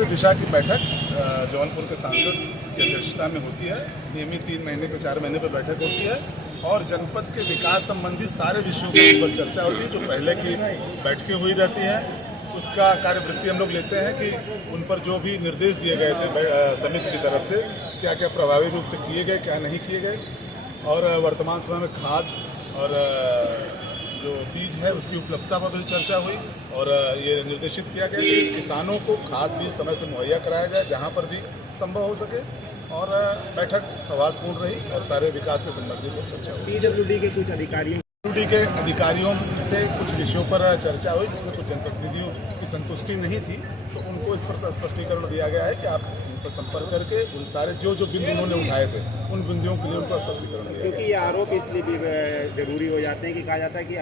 से दिशा की बैठक जौनपुर के सांसद की अध्यक्षता में होती है। नियमित 3 महीने पे 4 महीने पर बैठक होती है और जनपद के विकास संबंधी सारे विषयों पर चर्चा होती है। जो पहले की बैठकें हुई रहती हैं उसका कार्यवृत्ति हम लोग लेते हैं कि उन पर जो भी निर्देश दिए गए थे समिति की तरफ से क्या क्या प्रभावी रूप से किए गए, क्या नहीं किए गए। और वर्तमान समय में खाद और जो बीज है उसकी उपलब्धता पर भी चर्चा हुई और ये निर्देशित किया गया कि किसानों को खाद बीज समय से मुहैया कराया जाए जहाँ पर भी संभव हो सके। और बैठक सौहार्दपूर्ण रही और सारे विकास के संबंधी पर चर्चा हुई। पीडब्ल्यूडी के कुछ अधिकारियों से कुछ विषयों पर चर्चा हुई जिसमें कुछ जनप्रतिनिधियों की संतुष्टि नहीं थी, तो उनको इस पर स्पष्टीकरण दिया गया है कि आप उन पर संपर्क करके उन सारे जो बिंदु उन्होंने उठाए थे उन बिंदुओं के लिए उनको स्पष्टीकरण दिया। क्योंकि ये आरोप इसलिए भी जरूरी हो जाते हैं कि कहा जाता है कि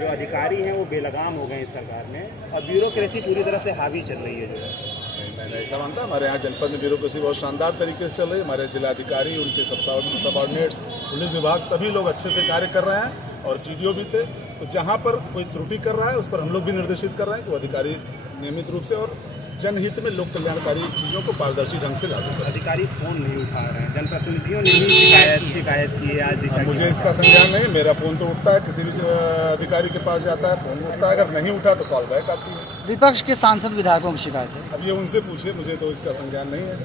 जो अधिकारी हैं वो बेलगाम हो गए इस सरकार में और ब्यूरोक्रेसी पूरी तरह से हावी चल रही है। जो मैंने ऐसा मानता, हमारे यहाँ जनपद में ब्यूरोक्रेसी बहुत शानदार तरीके से चल रही है। हमारे जिलाधिकारी, उनके सबऑर्डिनेट्स, पुलिस विभाग सभी लोग अच्छे से कार्य कर रहे हैं और सीडीओ भी थे। तो जहाँ पर कोई त्रुटि कर रहा है उस पर हम लोग भी निर्देशित कर रहे हैं कि वो अधिकारी नियमित रूप से और जनहित में लोक कल्याणकारी चीज़ों को पारदर्शी ढंग से लागू करें। अधिकारी फोन नहीं उठा रहे हैं, जनप्रतिनिधियों ने ही शिकायत की है आज। मुझे इसका संज्ञान नहीं, मेरा फ़ोन तो उठता है, किसी भी अधिकारी के पास जाता है फ़ोन उठता है, अगर नहीं उठा तो कॉल बैक आती है। विपक्ष के सांसद विधायकों की शिकायत है। अब ये उनसे पूछिए, मुझे तो इसका संज्ञान नहीं है।